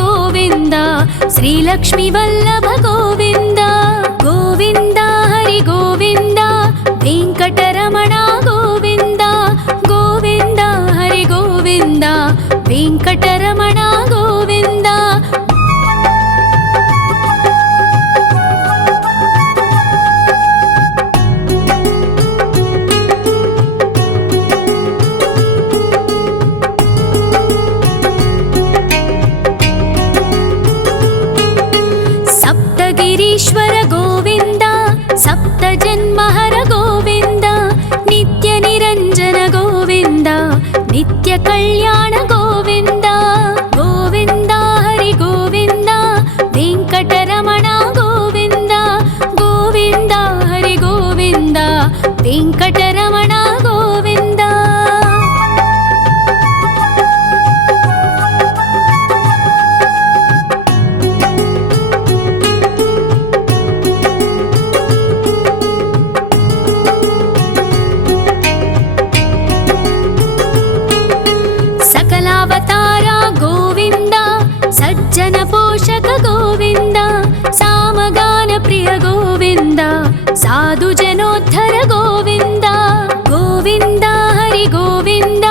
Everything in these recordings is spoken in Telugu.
गोविन्द श्रीलक्ष्मी वल्लभ गोविन्द गोविन्द हरि गोविन्द वेङ्कटरमण गोविन्द गोविन्द हरि गोविन्द वेङ्कटरमण गोविन्द सप्तगिरीश्वर गोविन्द सप्तजन्महर गोविन्द नित्यनिरञ्जन गोविन्द नित्यकल्याण गोविन्द गोविन्द हरि गोविन्द वेङ्कटरमण गोविन्द गोविन्द हरि गोविन्द वेङ्कटरमण गोविन्द सकलावतारा गोविन्द सज्जन पोषक गोविन्द सामगान प्रिय गोविन्द साधु जनोद्धर गोविन्द गोविन्द हरि गोविन्द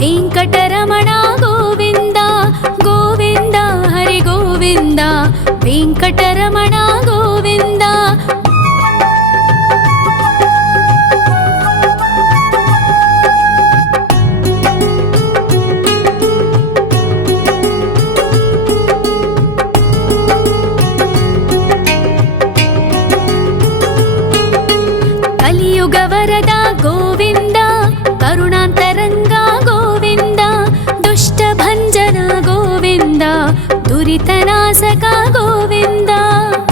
वेङ्कटरमण गोविन्द गोविन्द हरि गोविन्द वेङ्कटरमण गोविन्द कलियुग वरद गोविन्द करुणान्तरङ्ग गोविन्द दुष्टभञ्जन गोविन्द दुरितनाशक गोविन्द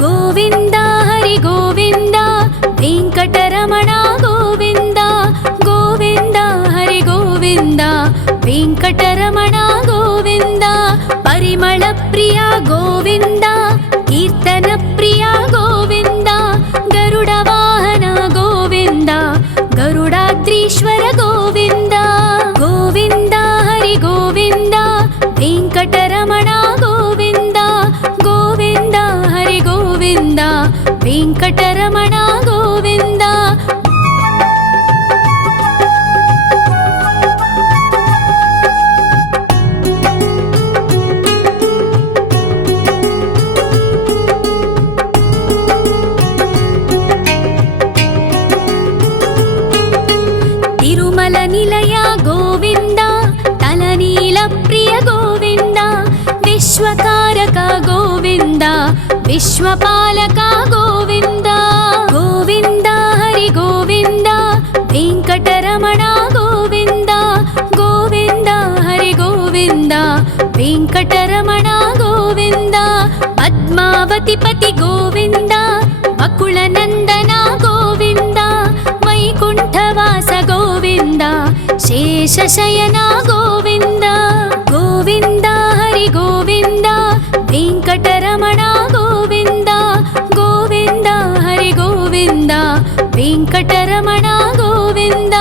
गोविन्द हरि गोविन्द वेङ्कटरमण गोविन्द गोविन्द हरि गोविन्द वेङ्कटरमण गोविन्द परिमळ प्रिय गोविन्द कीर्तन प्रिय गोविन्द गरुड वाहन गोविन्द गरुडाद्रीश्वर गोविन्द गोविन्द हरि गोविन्द वेङ्कटरमण गोविन्द गोविन्द हरि गोविन्द वेङ्कटरमण गोविन्द तिरुमल निलय गोविन्द तलनील प्रिय गोविन्द विश्वकारक गोविन्द विश्वपालक गोविन्द गोविन्द हरि गोविन्द वेङ्कटरमण गोविन्द गोविन्द हरि गोविन्द वेङ्कटरमण गोविन्द पद्मावतिपति गोविन्द अकुलनन्दन गोविन्द वैकुण्ठवास गोविन्द शेषशयन गोविन्द गोविन्द हरि गोविन्द वेङ्कटरमण गोविन्द गोविन्द हरि गोविन्द वेङ्कटरमण गोविन्द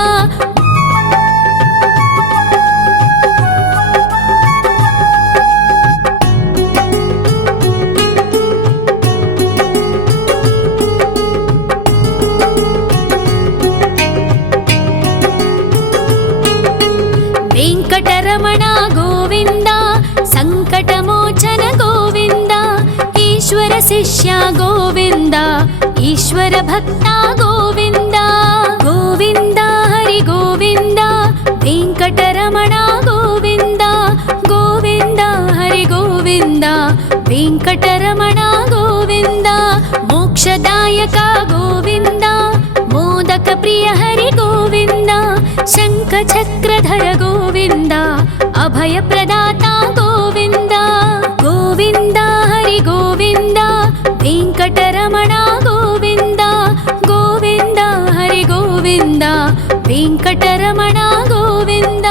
वेङ्कटरमण गोविन्द सङ्कटमोचन गोविन्द ईश्वर शिष्य गोविन्द ईश्वर भक्त गोविन्द गोविन्द हरि गोविन्द वेङ्कटरमण गोविन्द गोविन्द हरि गोविन्द वेङ्कटरमण गोविन्द मोक्षदायक गोविन्द मोदक प्रिय हरि गोविन्द शङ्खचक्रधर गोविन्द अभयप्रदाता गोविन्द गोविन्द हरि गोविन्द वेङ्कटरमण गोविन्द गोविन्द हरि गोविन्द वेङ्कटरमण गोविन्द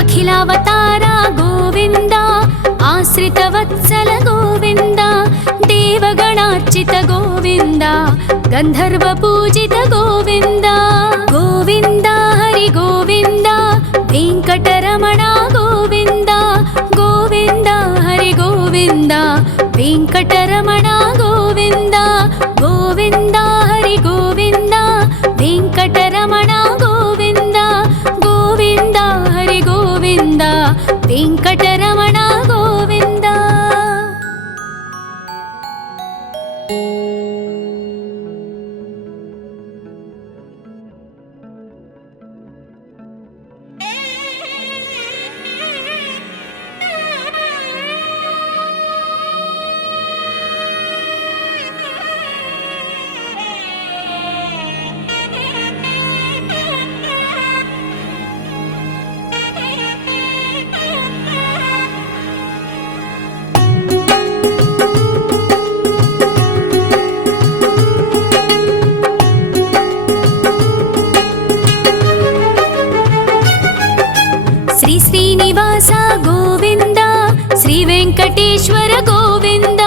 अखिलावतारा गोविन्द स्वामितवत्सल गोविन्द देवगणार्चित गोविन्द गन्धर्वपूजित गोविन्द गोविन्द हरि गोविन्द वेङ्कटरमण गोविन्द गोविन्द हरि गोविन्द वेङ्कटरमण गोविन्द गोविन्द हरि गोविन्द वेङ्कटरमण गोविन्द गोविन्द हरि गोविन्द वेङ्कटरमण गोविन्द। श्री श्रीनिवास गोविन्द श्री वेङ्कटेश्वर गोविन्द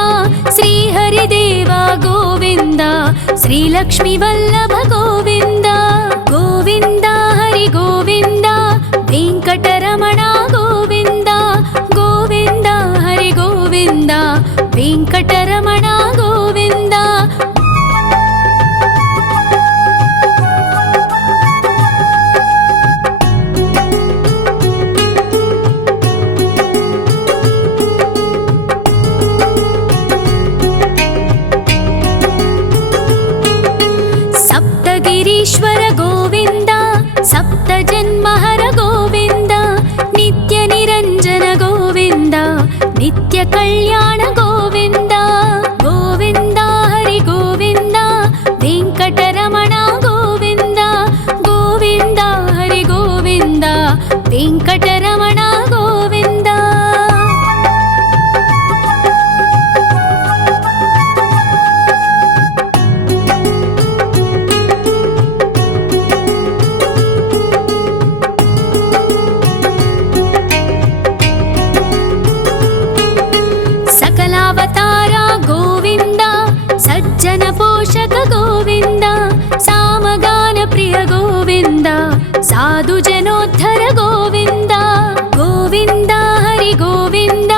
श्री हरिदेव गोविन्द श्री लक्ष्मीवल्लभ गोविन्द गोविन्द हरि गोविन्द वेङ्कटरमण गोविन्द गोविन्द हरि गोविन्द वेङ्कटरमण गोविन्द। सप्तगिरीश्वर गोविन्द सप्तजन्महर गोविन्द नित्यनिरञ्जन गोविन्द नित्यकल्याण गोविन्द गोविन्द हरि गोविन्द वेङ्कटरमण गोविन्द गोविन्द हरि गोविन्द वेङ्कटरमण गोविन्द। सकलावतार गोविन्द सज्जन पोषक गोविन्द सामगान प्रिय गोविन्द साधु जनोद्धर गोविन्द गोविन्द हरि गोविन्द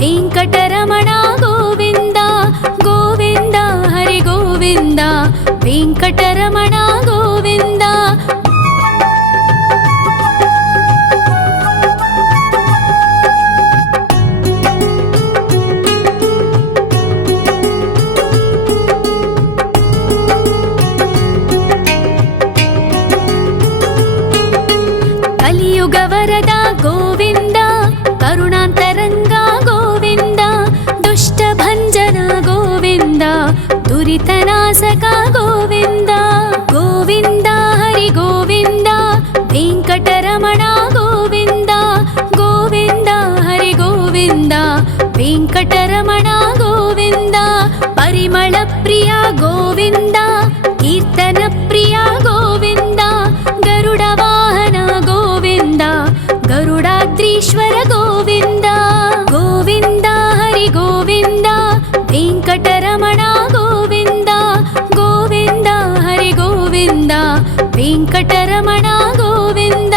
वेङ्कटरमण गोविन्द गोविन्द हरि गोविन्द वेङ्कटरमण गोविन्द। कलियुग वरद गोविन्द करुणान्तरङ्ग गोविन्द दुष्टभञ्जन गोविन्द दुरितनाशक गोविन्द गोविन्द हरि गोविन्द वेङ्कटरमण गोविन्द गोविन्द हरि गोविन्द वेङ्कटरमण गोविन्द। परिमल प्रिय गोविन्द कीर्तन प्रिय गोविन्द गरुड वाहन गोविन्द गरुडाद्रीश्वर गोविन्द गोविन्द हरि गोविन्द वेङ्कटरमण गोविन्द गोविन्द हरि गोविन्द वेङ्कटरमण गोविन्द।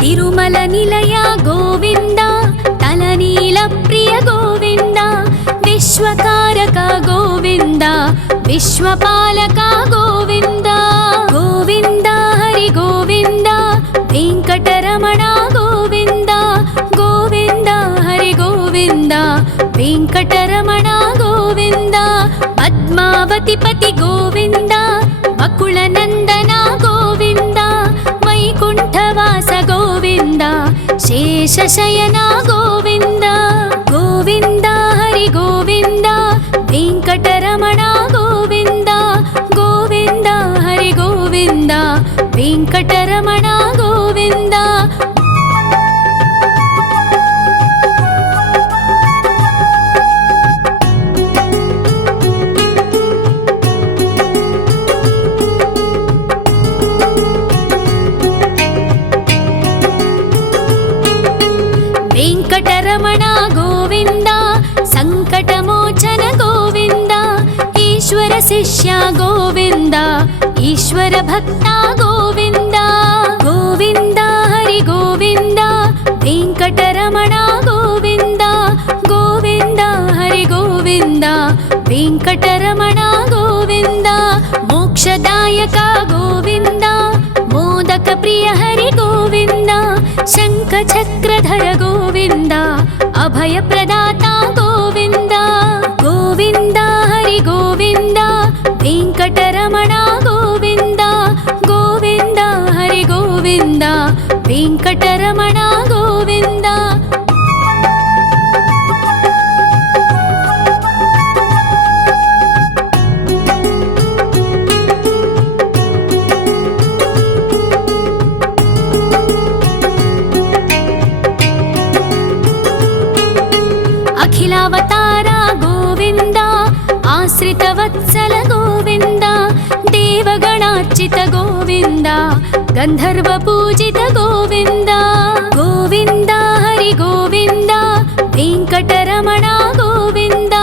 तिरुमल निलय गोविन्द तलनील प्रिय गोविन्द विश्वकारक गोविन्द विश्वपालक गोविन्द गोविन्द हरि गोविन्द वेङ्कटरमण गोविन्द गोविन्द हरि गोविन्द वेङ्कटरमण गोविन्द। पद्मावतिपति गोविन्द वकुलनन्दन गोविन्द वैकुण्ठवास गोविन्द शेषशयन गोविन्द गोविन्द हरि गोविन्द वेङ्कटरमण गोविन्द गोविन्द हरि गोविन्द वेङ्कटरमण गोविन्द। వెంకటరమణ గోవింద సంకటమోచన గోవింద ఈశ్వర శిష్య గోవింద ఈశ్వర భక్త గోవింద గోవింద హరి గోవింద వెంకటరమణ గోవింద గోవింద హరి గోవింద వెంకటరమణ గోవింద మోక్షదాయక గోవింద మోదక ప్రియ హరి గోవింద శంఖ చక్రధర గోవింద అభయ ప్రదాత గోవింద గోవింద హరి గోవింద వెంకటరమణ గోవింద గోవింద హరి గోవింద వెంకటరమణ గోవింద అఖిలావతార గోవింద ఆశ్రితవత్సల గోవింద దేవగణార్చిత గోవింద గంధర్వ పూజిత గోవింద గోవింద హరి గోవింద వెంకటరమణ గోవింద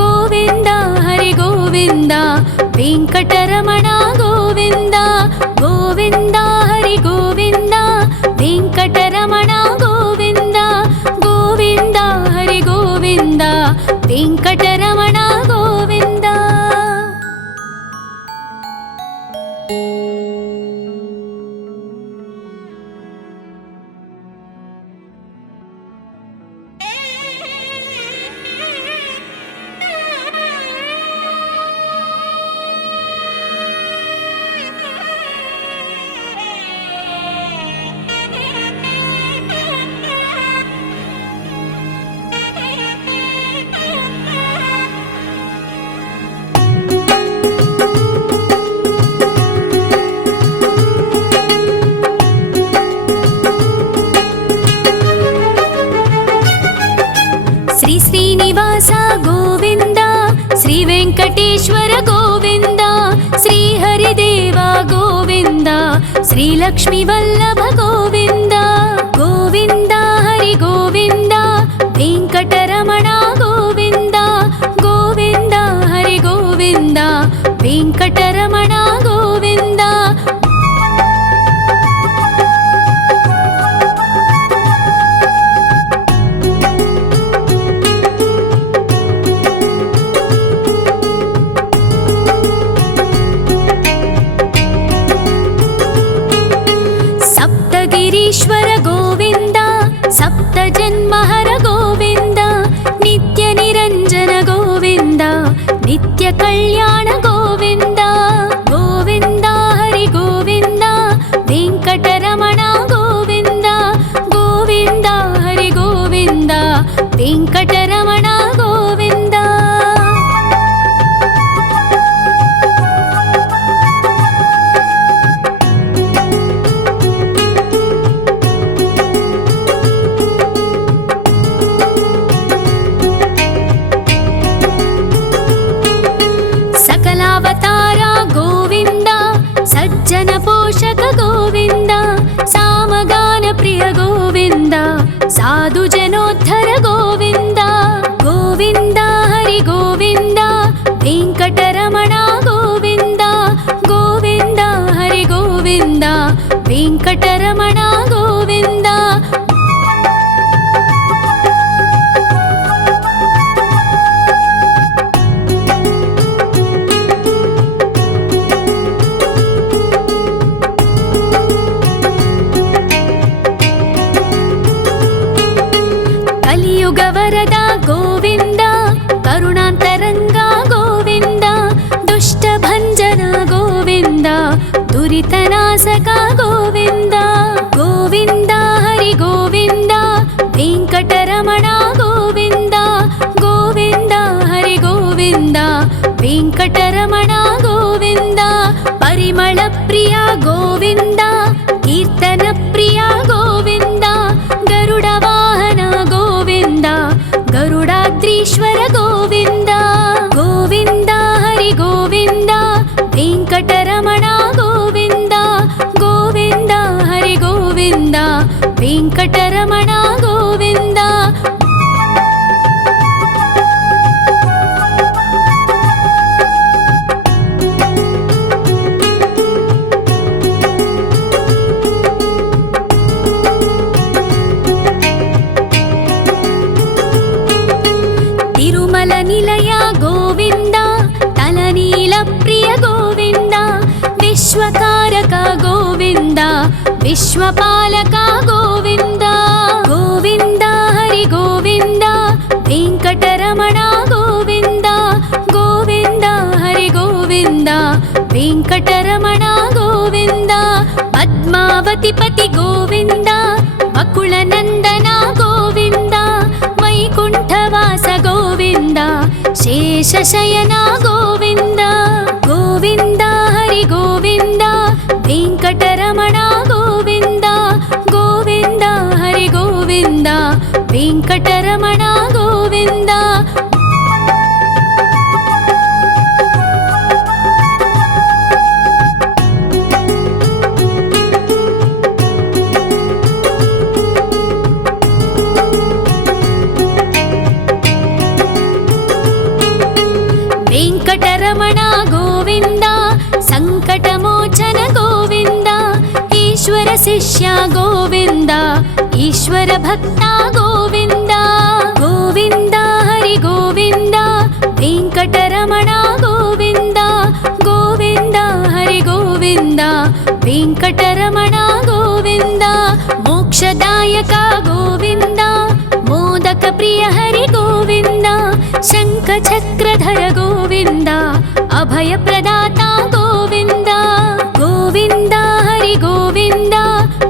గోవింద హరి గోవింద వెంకటరమణ గోవింద గోవింద హరి గోవింద వెంకటరమణ గోవింద గోవింద హరి గోవింద వెంకటరమణ గోవింద శ్రీ శ్రీనివాస గోవింద శ్రీ వెంకటేశ్వర గోవింద శ్రీ హరిదేవ గోవింద శ్రీ లక్ష్మీ వల్లభ గోవింద గోవింద హరి గోవింద వెంకటరమణ గోవింద గోవింద హరి గోవింద వెంకటరమణ గోవింద సప్తగిరీశ్వర గోవింద సప్త జన్మహర గోవింద నిత్య నిరంజన గోవింద నిత్య కళ్యాణ గోవింద గోవింద హరి గోవింద వెంకటరమణ గోవింద గోవింద హరి గోవింద వెంకటరమణ గోవింద సకలావతార గోవింద సజ్జన పోషక గోవింద సామగాన ప్రియ గోవింద సాధు జనోద్ధర గోవింద గోవింద హరి గోవింద వెంకటరమణ గోవింద గోవింద హరి గోవింద వెంకటరమణ గోవింద కలియుగ వరద గోవింద కరుణాంతరంగ గోవింద దుష్ట భంజన గోవింద దురితనాశక గోవింద గోవింద హరి గోవింద వెంకటరమణ గోవింద గోవింద హరి గోవింద వెంకటరమణ గోవింద పరిమళ ప్రియ గోవింద కీర్తన ప్రియ గోవింద గరుడ వాహన గోవింద గరుడాద్రీశ్వర గోవింద గోవింద హరి గోవింద వెంకటరమణ గోవింద గోవింద హరి గోవింద వెంకటరమణ గోవింద ಕುಲನಿಲಯ ಗೋವಿಂದ ತಲನೀಲ ಪ್ರಿಯ ಗೋವಿಂದ ವಿಶ್ವಕಾರಕ ಗೋವಿಂದ ವಿಶ್ವಪಾಲಕ ಗೋವಿಂದ ಗೋವಿಂದ ಹರಿ ಗೋವಿಂದ ವೆಂಕಟರಮಣ ಗೋವಿಂದ ಗೋವಿಂದ ಹರಿ ಗೋವಿಂದ ವೆಂಕಟರಮಣ ಗೋವಿಂದ ಪದ್ಮಾವತಿ ಪತಿ ಗೋವಿಂದ ಅಕುಳನಂದನ ಗೋವಿಂದ ವೈಕುಂಠವಾಸ ಗೋವಿಂದ ಶೇಷಶಯನ ಗೋವಿಂದ ಗೋವಿಂದ ಹರಿ ಗೋವಿಂದ ವೆಂಕಟರಮಣ ಗೋವಿಂದ ಗೋವಿಂದ ಹರಿ ಗೋವಿಂದ ವೆಂಕಟರಮಣ ಗೋವಿಂದ ವೆಂಕಟರಮಣ ಗೋವಿಂದ ಸಂಕಟಮೋಚನ ಗೋವಿಂದ ಈಶ್ವರ ಶಿಷ್ಯ ಗೋವಿಂದ ಈಶ್ವರ ಭಕ್ತ ಗೋವಿಂದ ಗೋವಿಂದ ಹರಿ ಗೋವಿಂದ ವೆಂಕಟರಮಣ ಗೋವಿಂದ ಗೋವಿಂದ ಹರಿ ಗೋವಿಂದ ವೆಂಕಟರಮಣ ಗೋವಿಂದ ಮೋಕ್ಷದಾಯಕ ಗೋವಿಂದ ಮೋದಕ ಪ್ರಿಯ ಹರಿ ಗೋವಿಂದ ಶಂಖ ಚಕ್ರಧರ ಗೋವಿಂದ ಅಭಯ ಪ್ರದಾತ ಗೋವಿಂದ ಗೋವಿಂದ ಹರಿ ಗೋವಿಂದ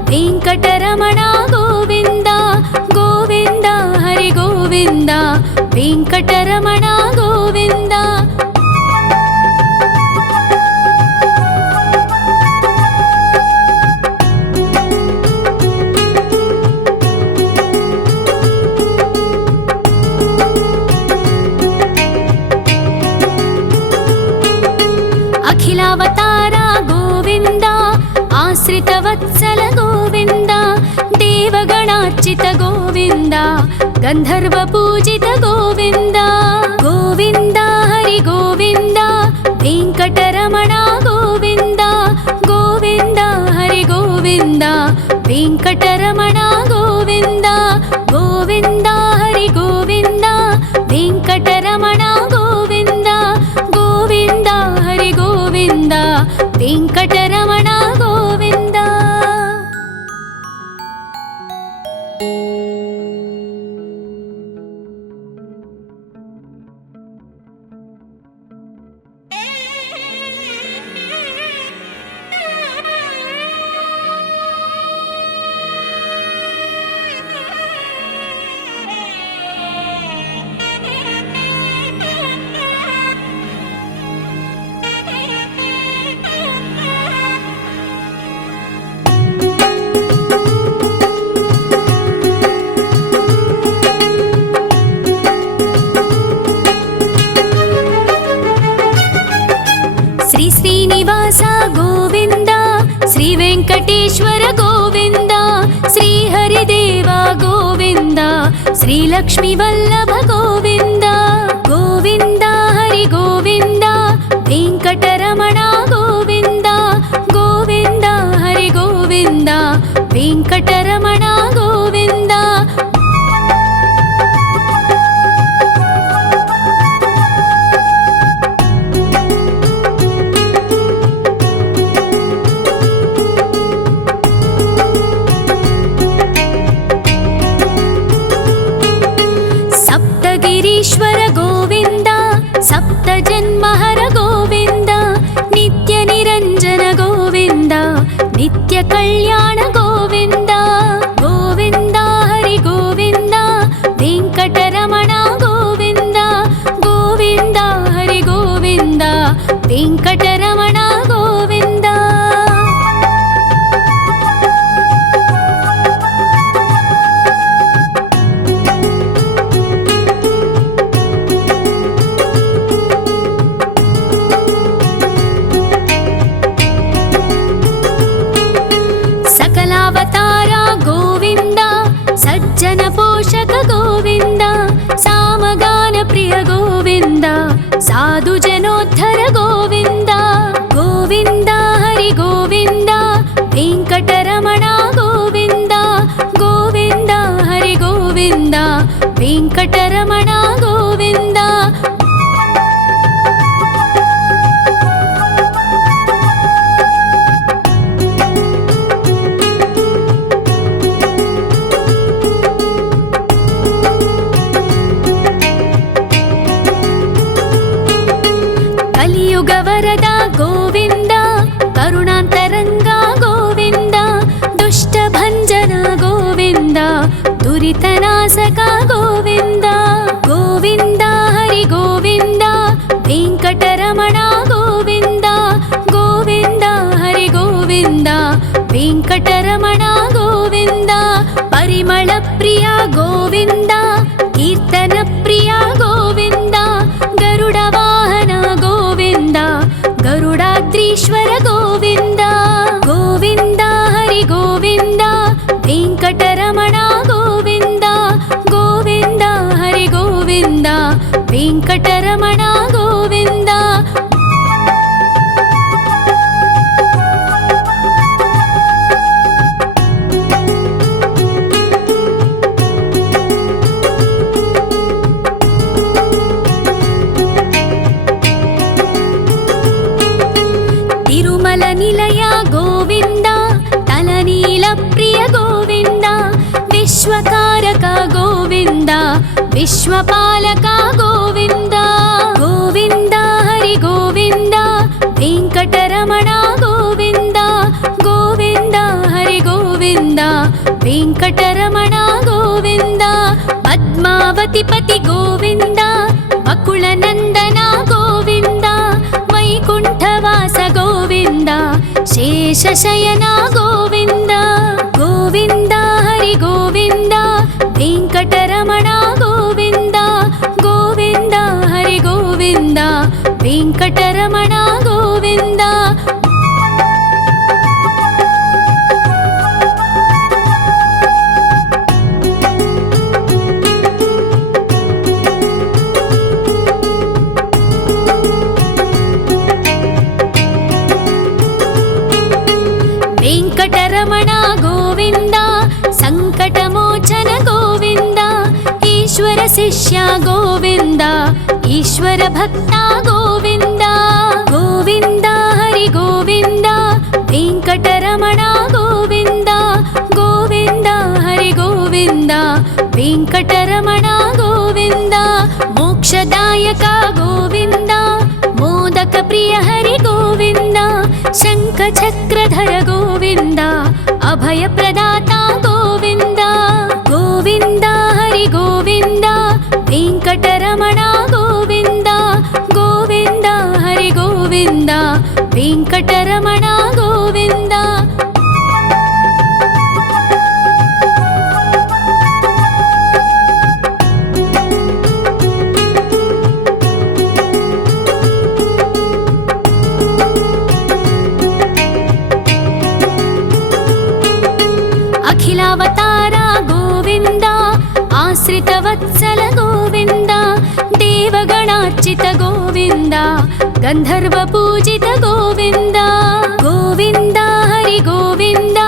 ವೆಂಕಟರಮಣ ಗೋವಿಂದ ಗೋವಿಂದ ಹರಿ ಗೋವಿಂದ ವೆಂಕಟರಮಣ ಗೋವಿಂದ ಅಖಿಲಾವತಾರ ಗೋವಿಂದ ಆಶ್ರಿತವತ್ಸಲ ಗೋವಿಂದ ದೇವಗಣಾರ್ಚಿತ ಗೋವಿಂದ ಗಂಧರ್ವ ಪೂಜಿತ ಗೋವಿಂದ ಗೋವಿಂದ ಹರಿ ಗೋವಿಂದ ವೆಂಕಟರಮಣ ಗೋವಿಂದ ಗೋವಿಂದ ಹರಿ ಗೋವಿಂದ ವೆಂಕಟರಮಣ ಗೋವಿಂದ ಗೋವಿಂದ ಹರಿ ಗೋವಿಂದ ವೆಂಕಟರಮಣ ಗೋವಿಂದ ಗೋವಿಂದ ಹರಿ ಗೋವಿಂದ ವೆಂಕಟರಮಣ ಗೋವಿಂದ ಶ್ರೀ ಶ್ರೀನಿವಾಸ ಗೋವಿಂದ ಶ್ರೀ ವೆಂಕಟೇಶ್ವರ ಗೋವಿಂದ ಶ್ರೀ ಹರಿದೇವ ಗೋವಿಂದ ಶ್ರೀ ಲಕ್ಷ್ಮೀ ವಲ್ಲಭ ಗೋವಿಂದ ಗೋವಿಂದ ಹರಿ ಗೋವಿಂದ ವೆಂಕಟರಮಣ ಗೋವಿಂದ ಗೋವಿಂದ ಹರಿ ಗೋವಿಂದ ವೆಂಕಟರಮಣ ಗೋವಿಂದ ಸಪ್ತಗಿರೀಶ್ವರ ಗೋವಿಂದ ಸಪ್ತ ಜನ್ಮಹರ ಗೋವಿಂದ ನಿತ್ಯ ನಿರಂಜನ ಗೋವಿಂದ ನಿತ್ಯ ಕಲ್ಯಾಣ ಗೋವಿಂದ ಗೋವಿಂದ ಹರಿ ಗೋವಿಂದ ವೆಂಕಟರಮಣ ಗೋವಿಂದ ಗೋವಿಂದ ಹರಿ ಗೋವಿಂದ ವೆಂಕಟರಮಣ ಗೋವಿಂದ ಸಕಲಾವತಾರ ಗೋವಿಂದ ಸಜ್ಜನ ಪೋಷಕ ಗೋವಿಂದ ಸಾಮಗಾನ ಪ್ರಿಯ ಗೋವಿಂದ ಸಾಧು ಜನೋದ್ಧರ ಗೋವಿಂದ ಗೋವಿಂದ ಹರಿ ಗೋವಿಂದ ವೆಂಕಟರಮಣ ಗೋವಿಂದ ಗೋವಿಂದ ಹರಿ ಗೋವಿಂದ వెంకటరమణ గోవింద. కలియుగ వరద గోవింద, కరుణాంతరంగ గోవింద, దుష్ట భంజన గోవింద, దురితనాశక గోవింద. గోవింద హరి గోవింద, వెంకటరమణ గోవింద. గోవింద హరి గోవింద, వెంకటరమణ గోవింద. పరిమళ ప్రియ గోవింద, కీర్తన ప్రియ గోవింద. గరుడ వాహన గోవింద, గరుడాద్రీశ్వర గోవింద. గోవింద హరి గోవింద, వెంకటరమణ గోవింద. గోవింద హరి గోవింద, వెంకటరమణ గోవింద. తిరుమల నిలయ గోవింద, తలనీల ప్రియ గోవింద. విశ్వకారక గోవింద, విశ్వపాలక గోవింద. గోవింద హరి గోవింద, వెంకటరమణ గోవింద. గోవింద హరి గోవింద, వెంకటరమణ గోవింద. పద్మావతి పతి గోవింద, అకుల నందన గోవింద. వైకుంఠవాస గోవింద, శేషశయన గోవింద. గోవింద హరి గోవింద, వెంకటరమణ గోవింద. గోవింద హరి గోవింద, వెంకటరమణ గోవింద. వెంకటరమణ గోవింద, సంకటమోచన గోవింద. ఈశ్వర శిష్య గోవింద, ఈశ్వర భక్త గోవింద. గోవింద హరి గోవింద, వెంకటరమణ గోవింద. గోవింద హరి గోవింద, వెంకటరమణ గోవింద. మోక్షదాయక గోవింద, మోదక ప్రియ హరి గోవింద. శంఖ చక్రధర గోవింద, అభయ ప్రదాత గోవింద. గోవింద హరి గోవింద, వెంకటరమణ గోవింద. గోవింద హరి గోవింద, వెంకటరమణ గోవింద. అఖిలావతార గోవింద, ఆశ్రిత వత్సల గోవింద. దేవగణార్చిత గోవింద, గంధర్వ పూజిత గోవింద. గోవింద హరి గోవింద,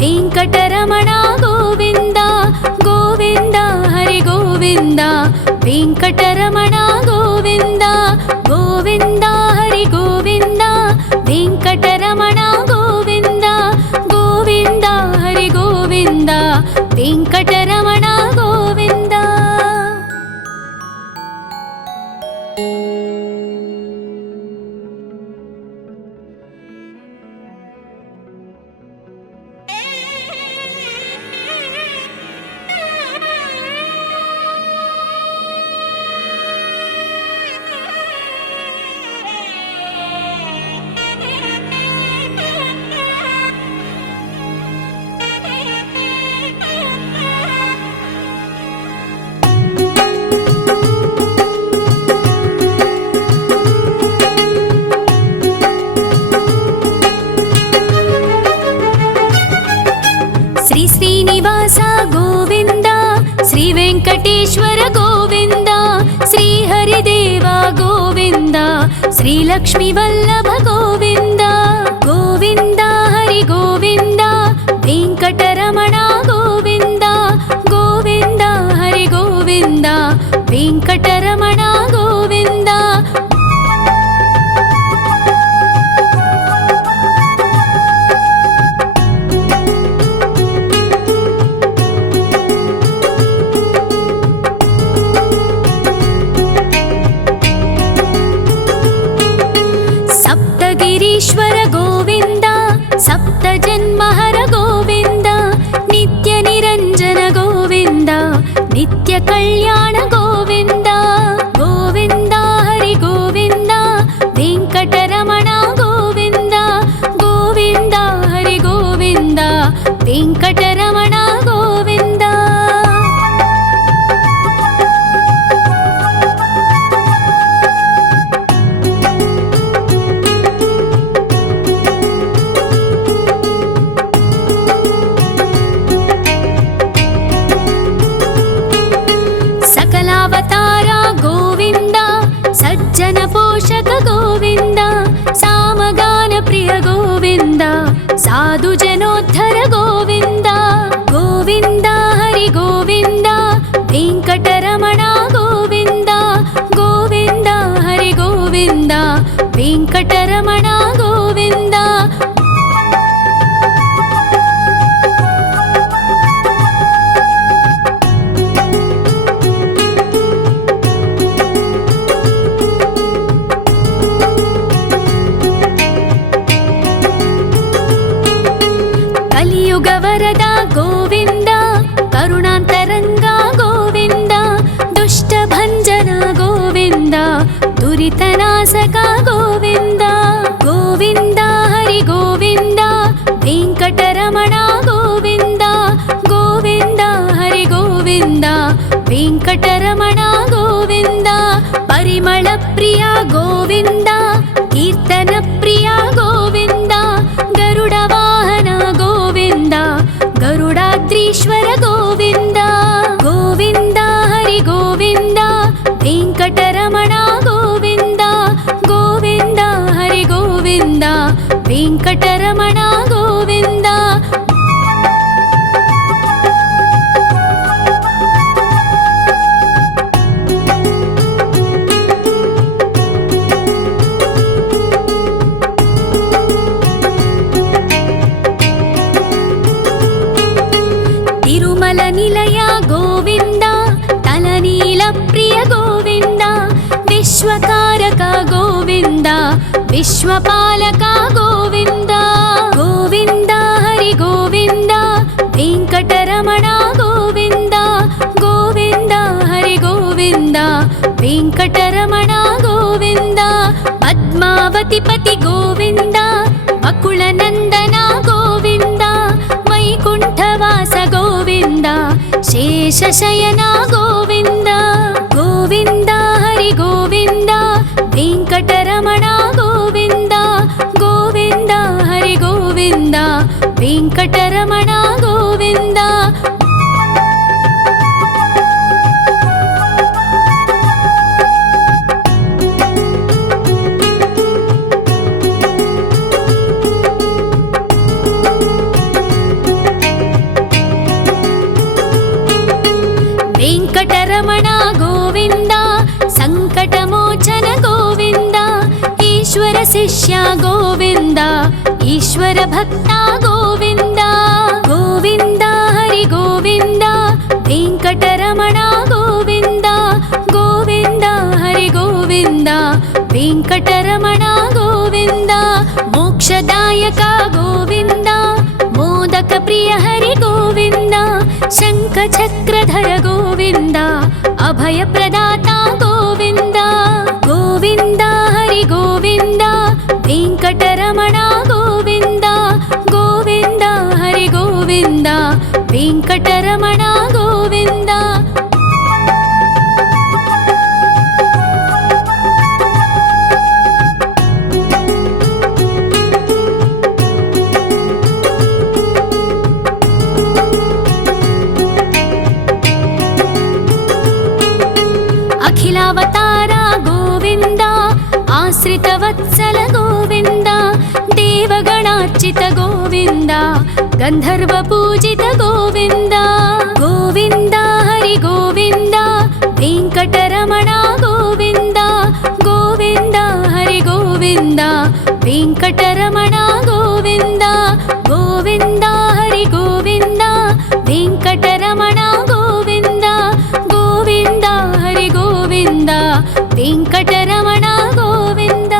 వెంకటరమణ గోవింద. గోవింద హరి గోవింద, వెంకటరమణ గోవింద. గోవింద హరి గోవింద, వెంకటరమణ గోవింద. గోవింద హరి గోవింద, వెంకటరమణ గోవింద. శ్రీనివాస గోవింద, శ్రీ వెంకటేశ్వర గోవింద. శ్రీహరిదేవ గోవింద, శ్రీలక్ష్మీ వల్లభ గోవింద. గోవింద హరి గోవింద, వెంకటరమణ గోవింద. గోవింద హరి గోవింద, ಗೋವಿಂದ ವೆಂಕಟರಮಣ ಗೋವಿಂದ. ಸಪ್ತಗಿರೀಶ್ವರ ಗೋವಿಂದ ಸಪ್ತ ಜನ್ಮಹರ ಗೋವಿಂದ ನಿತ್ಯ ನಿರಂಜನ ಗೋವಿಂದ ನಿತ್ಯ ಕಲ್ಯಾಣ ಗೋವಿಂದ ಗೋವಿಂದ ಹರಿ ಗೋವಿಂದ ವೆಂಕಟರಮಣ ಗೋವಿಂದ ಗೋವಿಂದ ಹರಿ ಗೋವಿಂದ ವೆಂಕಟರಮಣ ಗೋವಿಂದ. ಅವತಾರ ಗೋವಿಂದ ಸಜ್ಜನ ಪೋಷಕ ಗೋವಿಂದ ಸಾಮಗಾನ ಪ್ರಿಯ ಗೋವಿಂದ ಸಾಧು ಜನೋದ್ಧರ ಗೋವಿಂದ ಗೋವಿಂದ ಹರಿ ಗೋವಿಂದ ವೆಂಕಟರಮಣ ಗೋವಿಂದ ಗೋವಿಂದ ಹರಿ ಗೋವಿಂದ ವೆಂಕಟರಮಣ ಗೋವಿಂದ. ಕಲಿಯುಗವರದ ಗೋವಿಂದ ಕರುಣಾಂತರಂಗ ಗೋವಿಂದ ದುಷ್ಟ ಭಂಜನ ಗೋವಿಂದ ದುರಿತನಾಶಕ ಗೋವಿಂದ ಗೋವಿಂದ ಹರಿ ಗೋವಿಂದ ವೆಂಕಟರಮಣ ಗೋವಿಂದ ಗೋವಿಂದ ಹರಿ ಗೋವಿಂದ ವೆಂಕಟರಮಣ ಗೋವಿಂದ. ಪರಿಮಳ ಪ್ರಿಯ ಗೋವಿಂದ ಕೀರ್ತನ ಪ್ರಿಯ ಗೋವಿಂದ ಗರುಡ ವಾಹನ ಗೋವಿಂದ ಗರುಡಾದ್ರೀಶ್ವರ ಗೋವಿಂದ ಗೋವಿಂದ ಹರಿ ಗೋವಿಂದ ವೆಂಕಟರಮಣ ಗೋವಿಂದ ಗೋವಿಂದ ಹರಿ ಗೋವಿಂದ ವೆಂಕಟರಮಣ ಗೋವಿಂದ. ತಿರುಮಲ ನಿಲಯ ಗೋವಿಂದ ತಲನೀಲ ಪ್ರಿಯ ಗೋವಿಂದ ವಿಶ್ವಕಾರಕ ಗೋವಿಂದ ವಿಶ್ವಪಾಲಕ ಗೋವಿಂದ ಗೋವಿಂದ ಹರಿ ಗೋವಿಂದ ವೆಂಕಟರಮಣ ಗೋವಿಂದ ಗೋವಿಂದ ಹರಿ ಗೋವಿಂದ ವೆಂಕಟರಮಣ ಗೋವಿಂದ. ಪದ್ಮಾವತಿ ಪತಿ ಗೋವಿಂದ ಅಕುಳ ನಂದನ ಗೋವಿಂದ ವೈಕುಂಠವಾಸ ಗೋವಿಂದ ಶೇಷಶಯನ ಗೋವಿಂದ ಗೋವಿಂದ ಹರಿ ಗೋವಿಂದ ವೆಂಕಟರಮಣ ಗೋವಿಂದ ಗೋವಿಂದ ಹರಿ ಗೋವಿಂದ ವೆಂಕಟರಮಣ ಗೋವಿಂದ. ವೆಂಕಟರಮಣ ಗೋವಿಂದ ಸಂಕಟಮೋಚನ ಗೋವಿಂದ ಈಶ್ವರ ಶಿಷ್ಯ ಗೋವಿಂದ ಈಶ್ವರ ಭಕ್ತ ಗೋವಿಂದ ಗೋವಿಂದ ಹರಿ ಗೋವಿಂದ ವೆಂಕಟರಮಣ ಗೋವಿಂದ ಗೋವಿಂದ ಹರಿ ಗೋವಿಂದ ವೆಂಕಟರಮಣ ಗೋವಿಂದ. ಮೋಕ್ಷದಾಯಕ ಗೋವಿಂದ ಮೋದಕ ಪ್ರಿಯ ಹರಿ ಗೋವಿಂದ ಶಂಖ ಚಕ್ರಧರ ಗೋವಿಂದ ಅಭಯ ಪ್ರದಾತ ಗೋವಿಂದ ಗೋವಿಂದ ಹರಿ ಗೋವಿಂದ ವೆಂಕಟರಮಣ ಗೋವಿಂದ ಗೋವಿಂದ ಹರಿ ಗೋವಿಂದ ವೆಂಕಟರಮಣ ಗೋವಿಂದ. ಅಖಿಲಾವತಾರ ಗೋವಿಂದ ಆಶ್ರಿತ ವತ್ಸಲ ಗೋವಿಂದ ದೇವಗಣಾರ್ಚಿತ ಗೋವಿಂದ ಗಂಧರ್ವ ಪೂಜಿತ ಗೋವಿಂದ ಗೋವಿಂದ ಹರಿ ಗೋವಿಂದ ವೆಂಕಟರಮಣ ಗೋವಿಂದ ಗೋವಿಂದ ಹರಿ ಗೋವಿಂದ ವೆಂಕಟರಮಣ ಗೋವಿಂದ ಗೋವಿಂದ ಹರಿ ಗೋವಿಂದ ವೆಂಕಟರಮಣ ಗೋವಿಂದ ಗೋವಿಂದ ಹರಿ ಗೋವಿಂದ ವೆಂಕಟರಮಣ ಗೋವಿಂದ.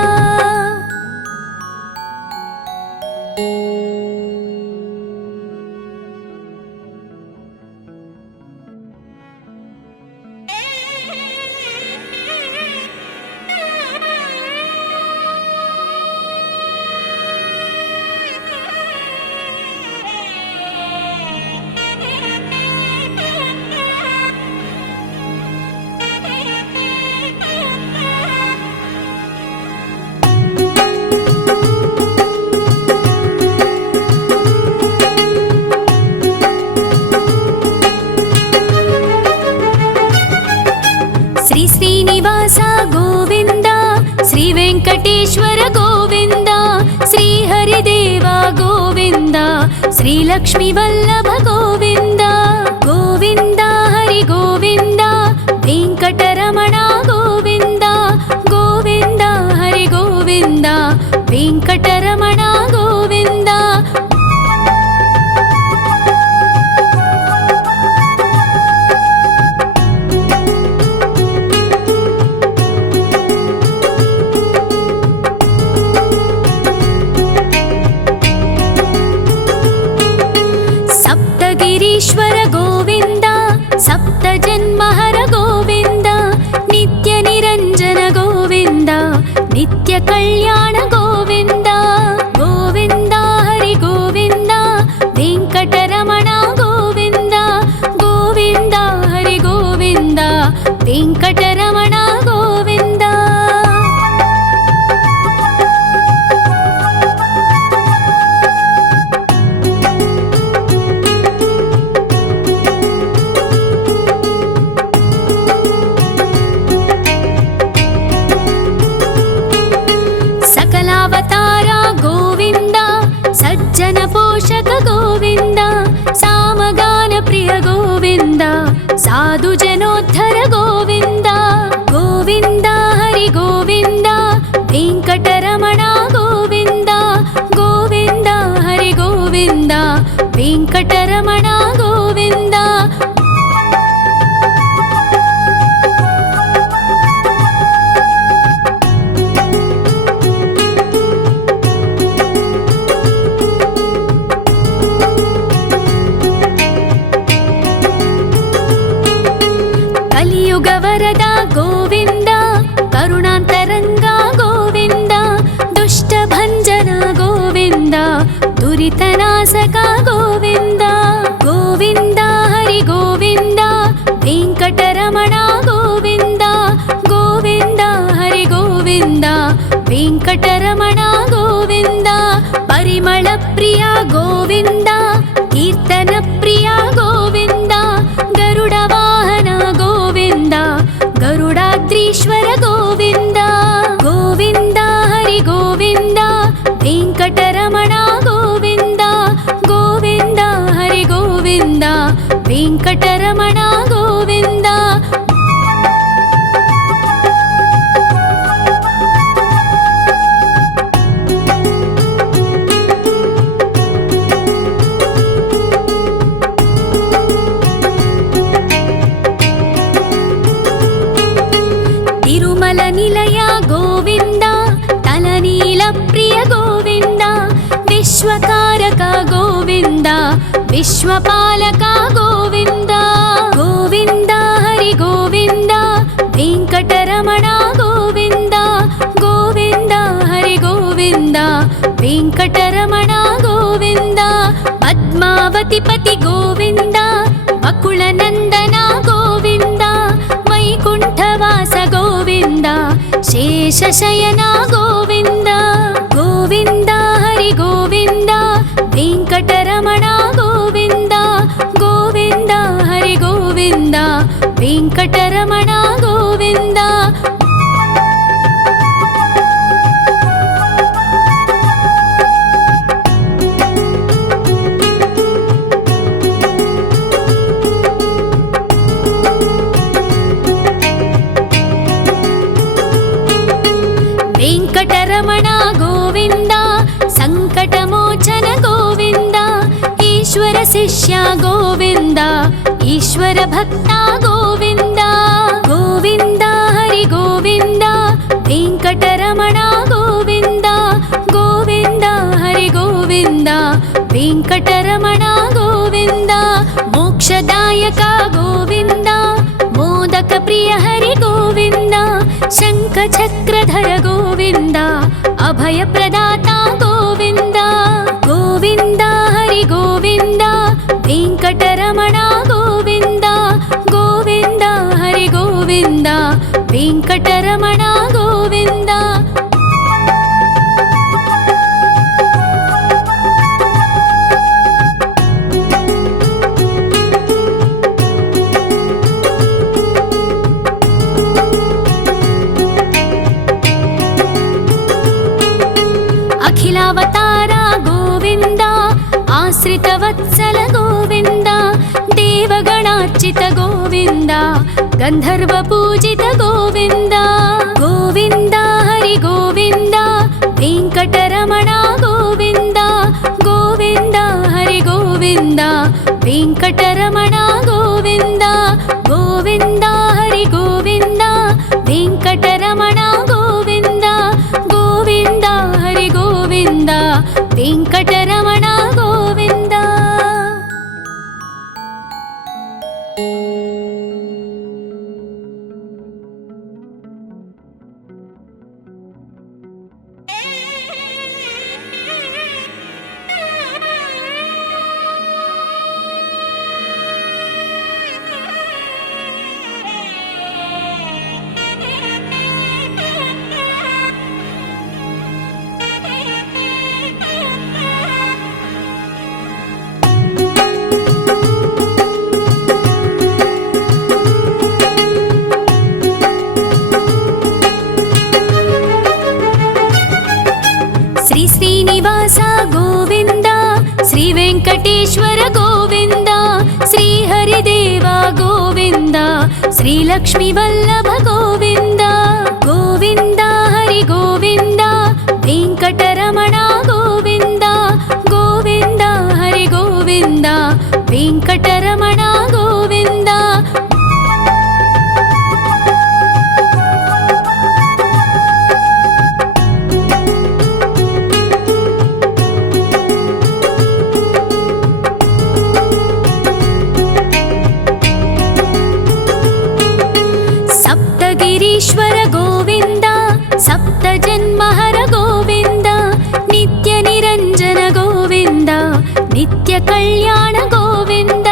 ಶ್ರೀ ಶ್ರೀನಿವಾಸ ಗೋವಿಂದ ಶ್ರೀ ವೆಂಕಟೇಶ್ವರ ಗೋವಿಂದ ಶ್ರೀ ಹರಿದೇವ ಗೋವಿಂದ ಶ್ರೀ ಲಕ್ಷ್ಮೀ ವಲ್ಲಭ ಗೋವಿಂದ ಗೋವಿಂದ ಹರಿ ಗೋವಿಂದ ವೆಂಕಟರಮಣ ಗೋವಿಂದ ಗೋವಿಂದ ಹರಿ ಗೋವಿಂದ ವೆಂಕಟರಮಣ ಗೋವಿಂದ. ಸಪ್ತಗಿರೀಶ್ವರ ಗೋವಿಂದ ಸಪ್ತ ಜನ್ಮಹರ ಗೋವಿಂದ ನಿತ್ಯ ನಿರಂಜನ ಗೋವಿಂದ ನಿತ್ಯ ಕಲ್ಯಾಣ ಗೋವಿಂದ ಗೋವಿಂದ ಹರಿ ಗೋವಿಂದ ವೆಂಕಟರಮಣ ಗೋವಿಂದ ಗೋವಿಂದ ಹರಿ ಗೋವಿಂದ ವೆಂಕಟರಮಣ ಗೋವಿಂದ. ಸಕಲಾವತಾರ ಗೋವಿಂದ ಸಜ್ಜನ ಪೋಷಕ ಗೋವಿಂದ ಸಾಮಗಾನ ಪ್ರಿಯ ಗೋವಿಂದ ಸಾಧು ಜನೋದ್ಧರ ಗೋವಿಂದ ಗೋವಿಂದ ಹರಿ ಗೋವಿಂದ ವೆಂಕಟರಮಣ ಗೋವಿಂದ ಗೋವಿಂದ ಹರಿ ಗೋವಿಂದ ವೆಂಕಟರಮಣ ಗೋವಿಂದ. ಕಲಿಯುಗ ವರದ ಗೋವಿಂದ ಕರುಣಾಂತರಂಗ ಗೋವಿಂದ ದುಷ್ಟ ಭಂಜನ ಗೋವಿಂದ ದುರಿತನಾಶಕ ಗೋವಿಂದ ಗೋವಿಂದ ಹರಿ ಗೋವಿಂದ ವೆಂಕಟರಮಣ ಗೋವಿಂದ ಗೋವಿಂದ ಹರಿ ಗೋವಿಂದ ವೆಂಕಟರಮಣ ಗೋವಿಂದ. ಪರಿಮಳ ಪ್ರಿಯ ಗೋವಿಂದ ಕೀರ್ತನ ಪ್ರಿಯ ಗೋವಿಂದ ಗರುಡ ವಾಹನ ಗೋವಿಂದ ಗರುಡಾದ್ರೀಶ್ವರ ಗೋವಿಂದ ಗೋವಿಂದ ಹರಿ ಗೋವಿಂದ ವೆಂಕಟರಮಣ ಗೋವಿಂದ ಗೋವಿಂದ ಹರಿ ಗೋವಿಂದ ವೆಂಕಟರಮಣ ಗೋವಿಂದ. ಶ್ರೀ ನಿಲಯ ಗೋವಿಂದ ತಲನೀಲ ಪ್ರಿಯ ಗೋವಿಂದ ವಿಶ್ವಕಾರಕ ಗೋವಿಂದ ವಿಶ್ವಪಾಲಕ ಗೋವಿಂದ ಗೋವಿಂದ ಹರಿ ಗೋವಿಂದ ವೆಂಕಟರಮಣ ಗೋವಿಂದ ಗೋವಿಂದ ಹರಿ ಗೋವಿಂದ ವೆಂಕಟರಮಣ ಗೋವಿಂದ ಪದ್ಮಾವತಿ ಪತಿ ಗೋವಿಂದ ಅಕುಳ ನಂದನ ಗೋವಿಂದ ವೈಕುಂಠವಾಸ ಗೋವಿಂದ ಶೇಷಶಯನ ಗೋವಿಂದ ಗೋವಿಂದ ಹರಿ ಗೋವಿಂದ ವೆಂಕಟರಮಣ ಗೋವಿಂದ ಗೋವಿಂದ ಹರಿ ಗೋವಿಂದ ವೆಂಕಟರಮಣ ಗೋವಿಂದ వెంకటరమణ గోవింద సంకటమోచన గోవింద ఈశ్వర శిష్య గోవింద ఈశ్వర భక్త గోవింద గోవింద హరి గోవింద వెంకటరమణ గోవింద గోవింద హరి గోవింద వెంకటరమణ గోవింద మోక్షదాయక గోవింద మోదక ప్రియ హరి గోవింద శంఖ చక్రధర గోవింద అభయ ప్రదాత గోవింద గోవింద హరి గోవింద వెంకటరమణ గోవింద గోవింద హరి గోవింద వెంకటరమణ గోవింద అఖిలావతార గోవింద ఆశ్రితవత్సల గోవింద దేవగణార్చిత గోవింద గంధర్వ పూజిత గోవింద గోవింద హరి గోవింద వెంకటరమణ గోవింద గోవింద హరి గోవింద వెంకటరమణ గోవింద గోవింద హరి గోవింద వెంకటరమణ గోవింద గోవింద హరి గోవింద వెంకటరమణ గోవింద శ్రీ శ్రీనివాస గోవింద శ్రీ వెంకటేశ్వర గోవింద శ్రీ హరిదేవ గోవింద శ్రీ లక్ష్మీ వల్లభ గోవింద గోవింద హరి గోవింద వెంకటరమణ గోవింద గోవింద హరి గోవింద వెంకటరమణ గోవింద సప్తగిరీశ్వర గోవింద సప్త జన్మహర గోవింద నిత్య నిరంజన గోవింద నిత్య కళ్యాణ గోవింద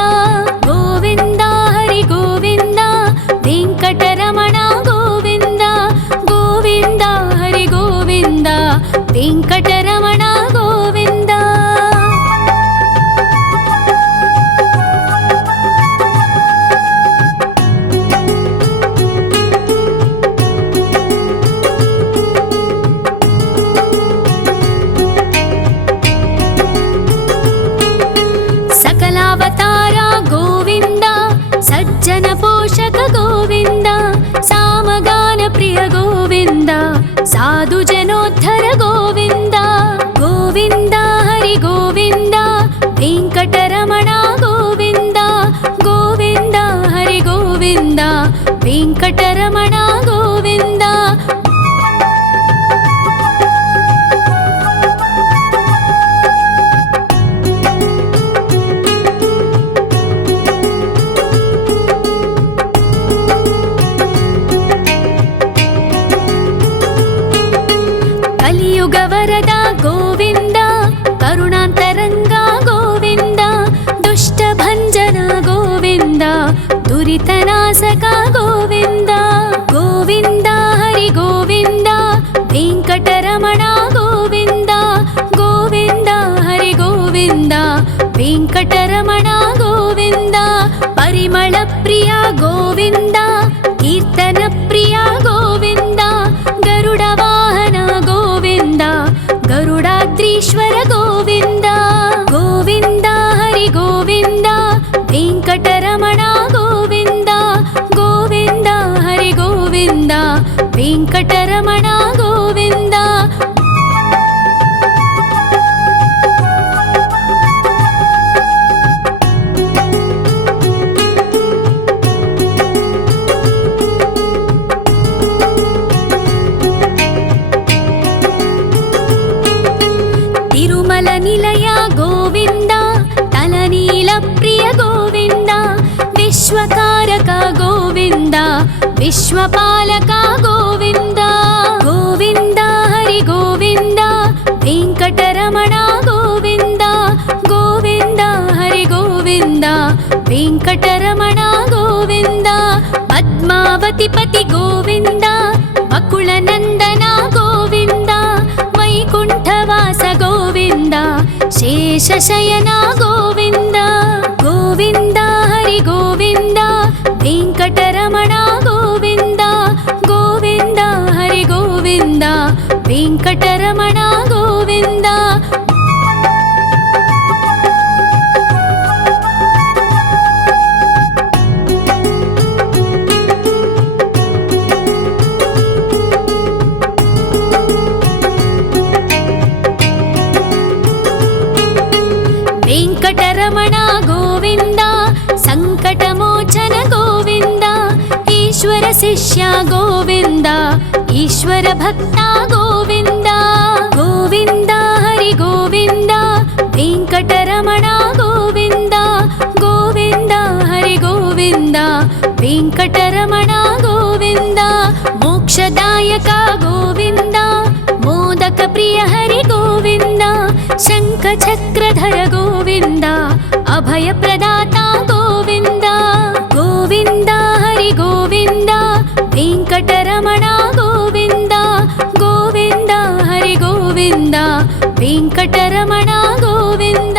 గోవింద హరి గోవింద వెంకటరమణ గోవింద గోవింద హరి గోవింద వెంకటరమణ గోవింద సకలావతార గోవింద సజ్జన పోషక గోవింద సామగాన ప్రియ గోవింద సాధు జనోద్ధర గోవింద గోవింద హరి గోవింద వెంకటరమణ గోవింద గోవింద హరి గోవింద వెంకటరమణ గోవింద కలియుగ వరద గోవింద కరుణాంతరంగ గోవింద దుష్ట భంజన గోవింద దురితనాశక గోవింద గోవింద హరి గోవింద వెంకటరమణ గోవింద గోవింద హరి గోవింద వెంకటరమణ గోవింద పరిమళ ప్రియ గోవింద కీర్తన ప్రియ గోవింద గరుడ వాహన గోవింద గరుడాద్రీశ్వర గోవింద గోవింద హరి గోవింద వెంకటరమణ గోవింద గోవింద హరి గోవింద వెంకటరమణ గోవింద विश्वपालका गोविन्द गोविन्द हरि गोविन्द वेङ्कटरमणा गोविन्द गोविन्द हरि गोविन्द वेङ्कटरमणा गोविन्द पद्मावतिपति गोविन्द अकुलनन्दना गोविन्द वैकुण्ठवास गोविन्द शेषशयना गोविन्द गोविन्द हरि गोविन्द वेङ्कटरमणा गोविन्द गोविन्द हरि गोविन्द वेङ्कटरमणा गोविन्द वेङ्कटरमण गोविन्द सङ्कटमोचन गोविन्द ईश्वर शिष्य गोविन्द ईश्वर भक्ता गोविन्द गोविन्द हरि गोविन्द वेङ्कटरमण गोविन्द गोविन्द हरि गोविन्द वेङ्कटरमण गोविन्द मोक्षदायक गोविन्द मोदक प्रिय हरि गोविन्द शङ्खचक्रधर गोविन्द अभयप्रदाता गोविन्द गोविन्द हरि गोविन्द वेङ्कटरमण गोविन्द गोविन्द हरि गोविन्द वेङ्कटरमण गोविन्द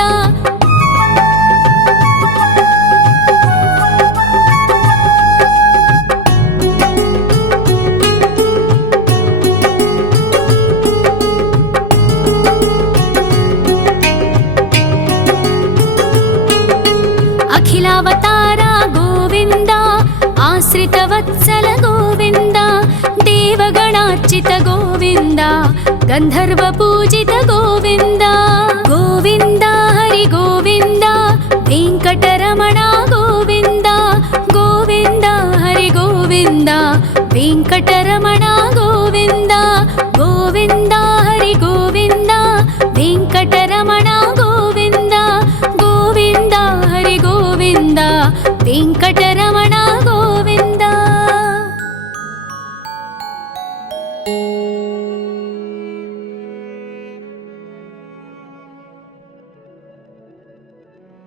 अखिलावतारा गोविन्द आश्रितवत्सल गोविन्द देवगणार्चित गोविन्द गन्धर्वपूजित गोविन्द गोविन्द हरि गोविन्द वेङ्कटरमण गोविन्द गोविन्द हरि गोविन्द वेङ्कटरमण गोविन्द गोविन्द हरि गोविन्द वेङ्कटरमण गोविन्द गोविन्द हरि गोविन्द वेङ्कटरमण